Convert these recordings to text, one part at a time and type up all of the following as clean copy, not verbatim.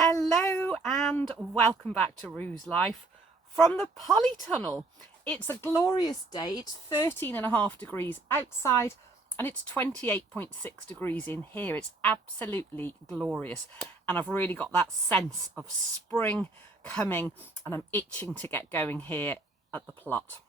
Hello and welcome back to Rue's Life from the Polytunnel. It's a glorious day. It's 13.5 degrees outside and it's 28.6 degrees in here. It's absolutely glorious and I've really got that sense of spring coming and I'm itching to get going here at the plot.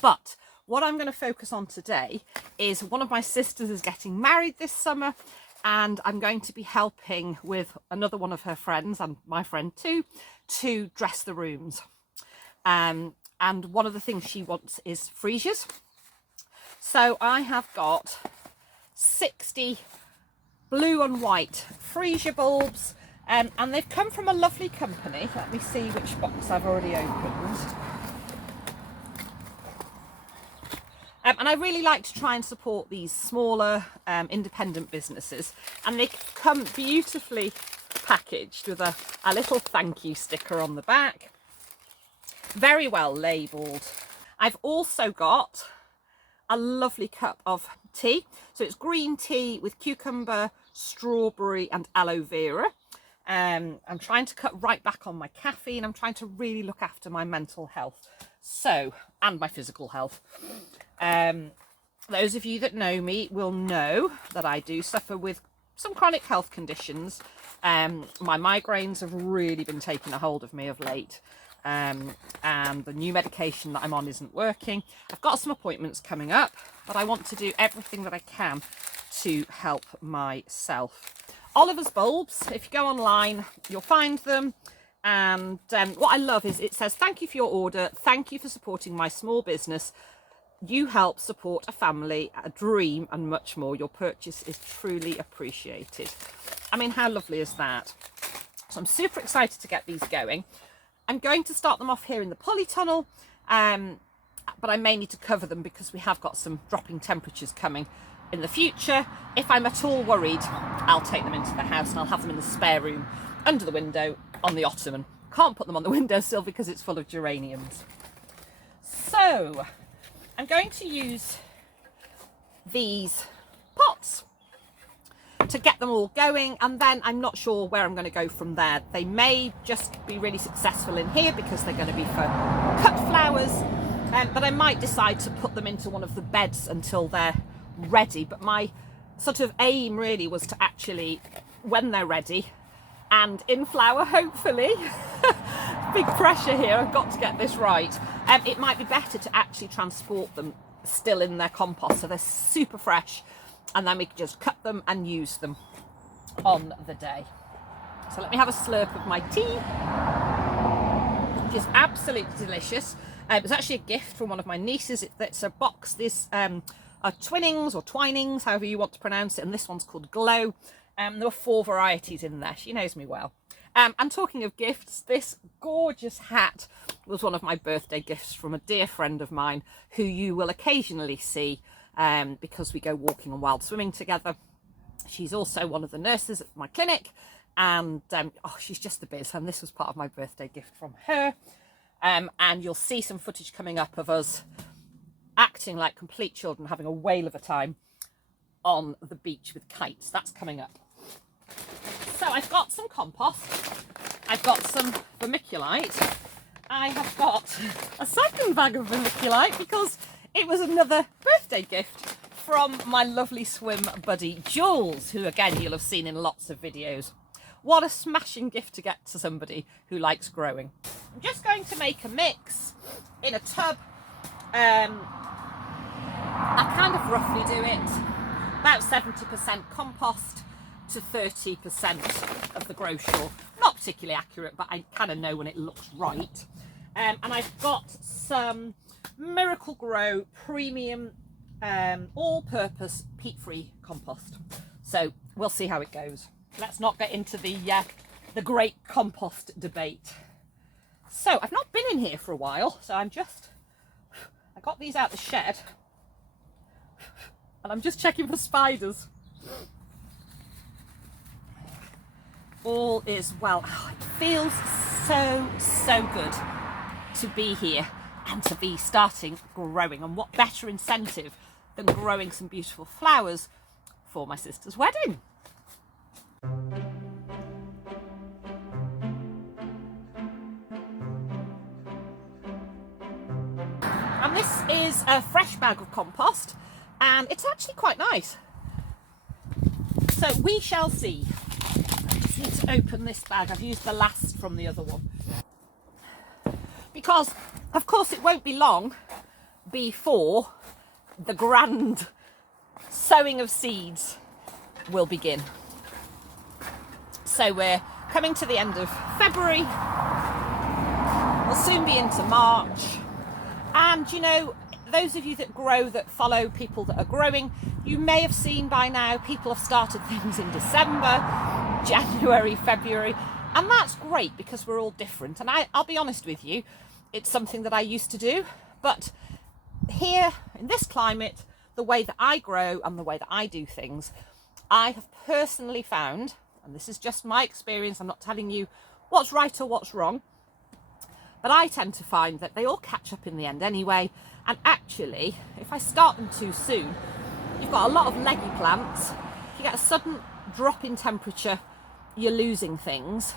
But what I'm going to focus on today is one of my sisters is getting married this summer, and I'm going to be helping with another one of her friends and my friend too to dress the rooms. And one of the things she wants is freesias. So I have got 60 blue and white freesia bulbs, and they've come from a lovely company. Let me see which box I've already opened. And I really like to try and support these smaller independent businesses, and they come beautifully packaged with a little thank you sticker on the back, very well labelled. I've also got a lovely cup of tea, so it's green tea with cucumber, strawberry and aloe vera. I'm trying to cut right back on my caffeine. I'm trying to really look after my mental health and my physical health. Those of you that know me will know that I do suffer with some chronic health conditions. My migraines have really been taking a hold of me of late, and the new medication that I'm on isn't working. I've got some appointments coming up, but I want to do everything that I can to help myself. Oliver's bulbs, if you go online, you'll find them. And what I love is it says, thank you for your order. Thank you for supporting my small business. You help support a family, a dream, and much more. Your purchase is truly appreciated. I mean, how lovely is that? So I'm super excited to get these going. I'm going to start them off here in the Polytunnel, but I may need to cover them because we have got some dropping temperatures coming in the future. If I'm at all worried, I'll take them into the house and I'll have them in the spare room under the window on the ottoman. Can't put them on the windowsill because it's full of geraniums. So I'm going to use these pots to get them all going, and then I'm not sure where I'm going to go from there. They may just be really successful in here because they're going to be for cut flowers, but I might decide to put them into one of the beds until they're ready. But my sort of aim really was to actually, when they're ready and in flower, hopefully, big pressure here, I've got to get this right. It might be better to actually transport them still in their compost so they're super fresh, and then we can just cut them and use them on the day. So let me have a slurp of my tea, which is absolutely delicious. It was actually a gift from one of my nieces. It's a box. This are Twinnings or Twinings, however you want to pronounce it, and this one's called Glow. There were 4 varieties in there. She knows me well. And talking of gifts, this gorgeous hat was one of my birthday gifts from a dear friend of mine who you will occasionally see because we go walking and wild swimming together. She's also one of the nurses at my clinic, and she's just the biz, and this was part of my birthday gift from her. And you'll see some footage coming up of us acting like complete children, having a whale of a time on the beach with kites. That's coming up. So I've got some compost, I've got some vermiculite, I have got a second bag of vermiculite because it was another birthday gift from my lovely swim buddy Jules, who again you'll have seen in lots of videos. What a smashing gift to get to somebody who likes growing. I'm just going to make a mix in a tub. I kind of roughly do it, about 70% compost to 30% of the grow straw. Not particularly accurate, but I kind of know when it looks right. And I've got some Miracle Grow premium all-purpose peat-free compost. So we'll see how it goes. Let's not get into the great compost debate. So I've not been in here for a while, so I got these out the shed and I'm just checking for spiders. All is well. It feels so good to be here and to be starting growing, and what better incentive than growing some beautiful flowers for my sister's wedding. And this is a fresh bag of compost, and it's actually quite nice. So we shall see. I just need to open this bag. I've used the last from the other one. Because, of course, it won't be long before the grand sowing of seeds will begin. So we're coming to the end of February. We'll soon be into March. And, you know, those of you that grow, that follow people that are growing, you may have seen by now people have started things in December, January, February, and that's great because we're all different. And I'll be honest with you, it's something that I used to do, but here in this climate, the way that I grow and the way that I do things, I have personally found, and this is just my experience, I'm not telling you what's right or what's wrong, but I tend to find that they all catch up in the end anyway. And actually, if I start them too soon, you've got a lot of leggy plants. If you get a sudden drop in temperature, you're losing things.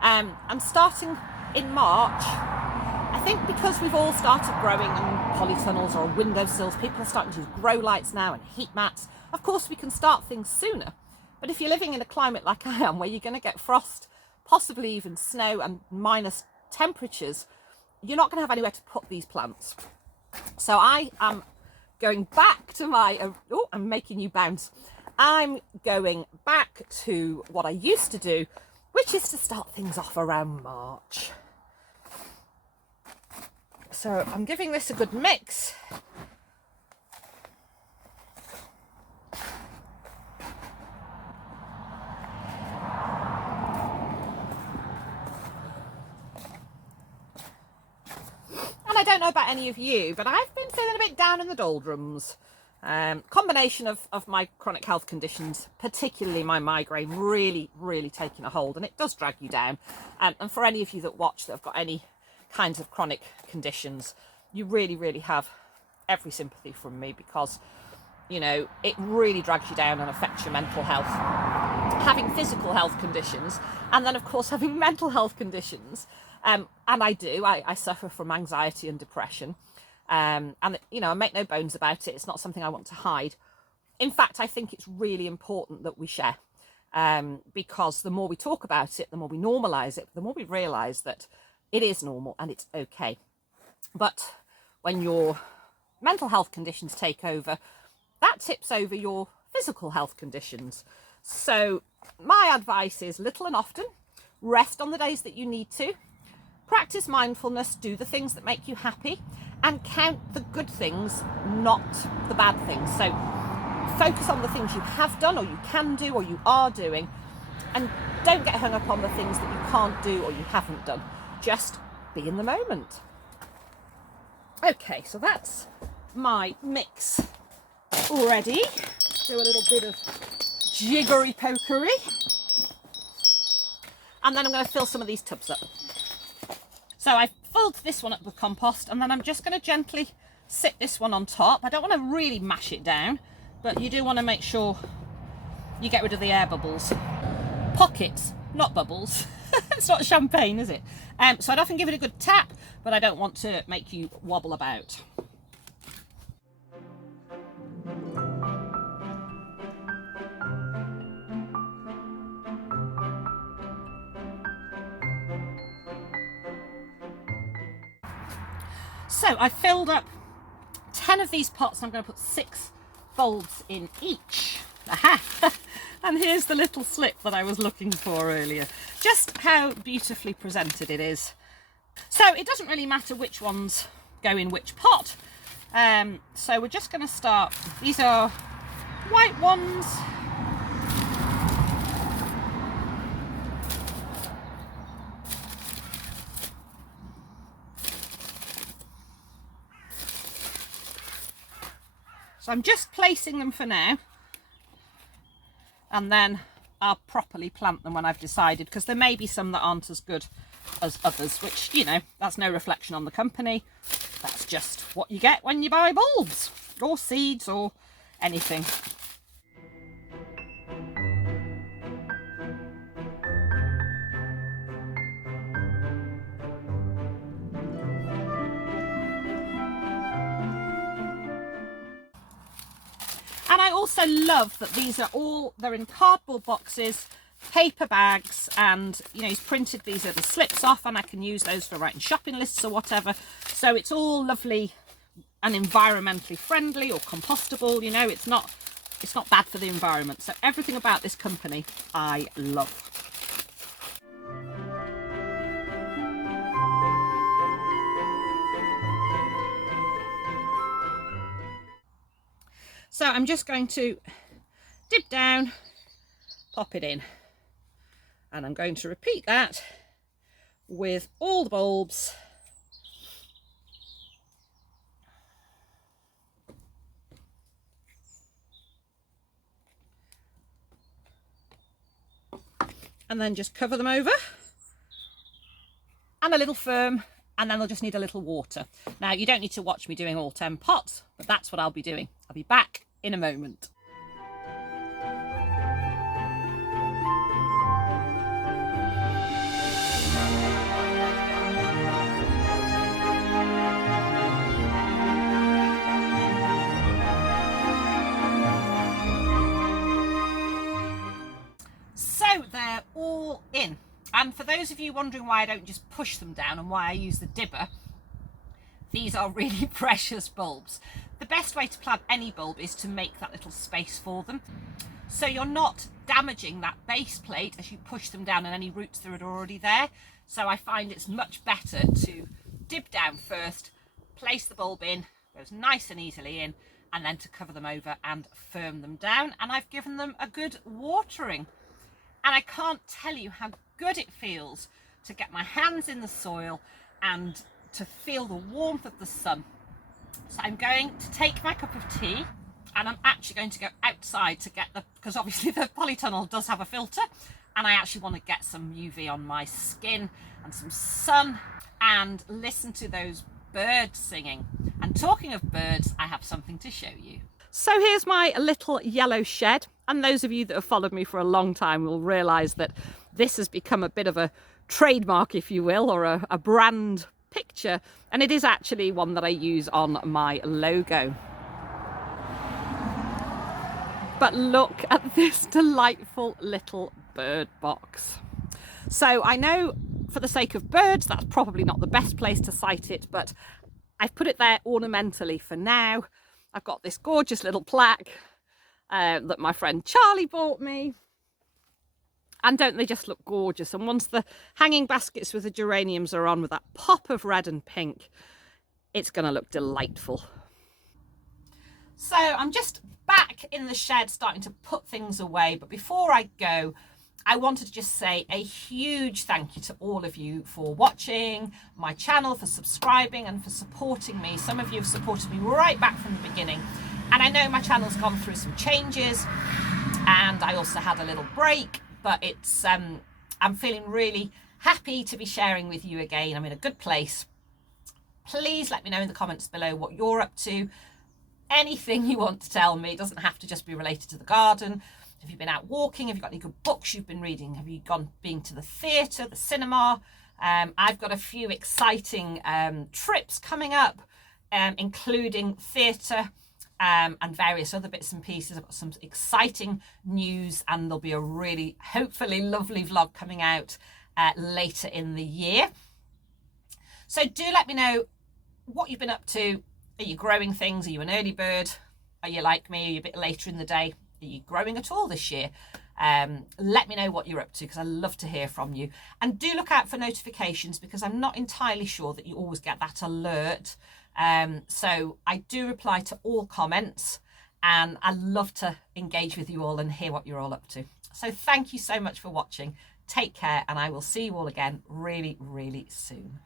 And starting in March, I think because we've all started growing on polytunnels or windowsills, people are starting to use grow lights now and heat mats. Of course, we can start things sooner. But if you're living in a climate like I am, where you're going to get frost, possibly even snow and minus temperatures, you're not going to have anywhere to put these plants. So I am going back to my, oh, I'm making you bounce. I'm going back to what I used to do, which is to start things off around March. So I'm giving this a good mix. I don't know about any of you, but I've been feeling a bit down in the doldrums. Combination of my chronic health conditions, particularly my migraine, really taking a hold, and it does drag you down. And for any of you that watch that have got any kinds of chronic conditions, you really have every sympathy from me, because, you know, it really drags you down and affects your mental health. Having physical health conditions, and then of course having mental health conditions. And I suffer from anxiety and depression. And, you know, I make no bones about it. It's not something I want to hide. In fact, I think it's really important that we share. Because the more we talk about it, the more we normalise it, the more we realise that it is normal and it's okay. But when your mental health conditions take over, that tips over your physical health conditions. So my advice is little and often, rest on the days that you need to, practice mindfulness, do the things that make you happy, and count the good things, not the bad things. So focus on the things you have done or you can do or you are doing, and don't get hung up on the things that you can't do or you haven't done. Just be in the moment. Okay, so that's my mix already. Do a little bit of jiggery pokery. And then I'm going to fill some of these tubs up. So I filled this one up with compost, and then I'm just going to gently sit this one on top. I don't want to really mash it down, but you do want to make sure you get rid of the air bubbles. Pockets, not bubbles. It's not champagne, is it? So I'd often give it a good tap, but I don't want to make you wobble about. So I filled up 10 of these pots, and I'm going to put 6 bulbs in each. Aha! And here's the little slip that I was looking for earlier. Just how beautifully presented it is. So it doesn't really matter which ones go in which pot. So we're just going to start. These are white ones. So I'm just placing them for now, and then I'll properly plant them when I've decided, because there may be some that aren't as good as others, which, you know, that's no reflection on the company. That's just what you get when you buy bulbs or seeds or anything. I also love that these are all, they're in cardboard boxes, paper bags, and you know, he's printed these little slips off, and I can use those for writing shopping lists or whatever. So it's all lovely and environmentally friendly or compostable. You know, it's not bad for the environment. So everything about this company I love. So I'm just going to dip down, pop it in, and I'm going to repeat that with all the bulbs. And then just cover them over, and a little firm, and then they'll just need a little water. Now, you don't need to watch me doing all 10 pots, but that's what I'll be doing. I'll be back in a moment. So they're all in. And for those of you wondering why I don't just push them down and why I use the dibber, these are really precious bulbs. The best way to plant any bulb is to make that little space for them, so you're not damaging that base plate as you push them down and any roots that are already there. So I find it's much better to dib down first, place the bulb in, goes nice and easily in, and then to cover them over and firm them down. And I've given them a good watering. And I can't tell you how good it feels to get my hands in the soil and to feel the warmth of the sun. So I'm going to take my cup of tea, and I'm actually going to go outside to get because obviously the polytunnel does have a filter, and I actually want to get some UV on my skin and some sun and listen to those birds singing. And talking of birds, I have something to show you. So here's my little yellow shed, and those of you that have followed me for a long time will realise that this has become a bit of a trademark, if you will, or a brand picture, and it is actually one that I use on my logo. But look at this delightful little bird box. So I know for the sake of birds that's probably not the best place to site it, but I've put it there ornamentally for now. I've got this gorgeous little plaque that my friend Charlie bought me. And don't they just look gorgeous? And once the hanging baskets with the geraniums are on with that pop of red and pink, it's going to look delightful. So I'm just back in the shed starting to put things away. But before I go, I wanted to just say a huge thank you to all of you for watching my channel, for subscribing and for supporting me. Some of you have supported me right back from the beginning. And I know my channel's gone through some changes, and I also had a little break. But it's I'm feeling really happy to be sharing with you again. I'm in a good place. Please let me know in the comments below what you're up to. Anything you want to tell me. It doesn't have to just be related to the garden. Have you been out walking? Have you got any good books you've been reading? Have you been to the theatre, the cinema? I've got a few exciting trips coming up, including theatre. And various other bits and pieces. I've got some exciting news, and there'll be a really, hopefully, lovely vlog coming out later in the year. So do let me know what you've been up to. Are you growing things? Are you an early bird? Are you like me? Are you a bit later in the day? Are you growing at all this year? Let me know what you're up to, because I love to hear from you. And do look out for notifications, because I'm not entirely sure that you always get that alert. So I do reply to all comments, and I love to engage with you all and hear what you're all up to. So thank you so much for watching. Take care, and I will see you all again really, really soon.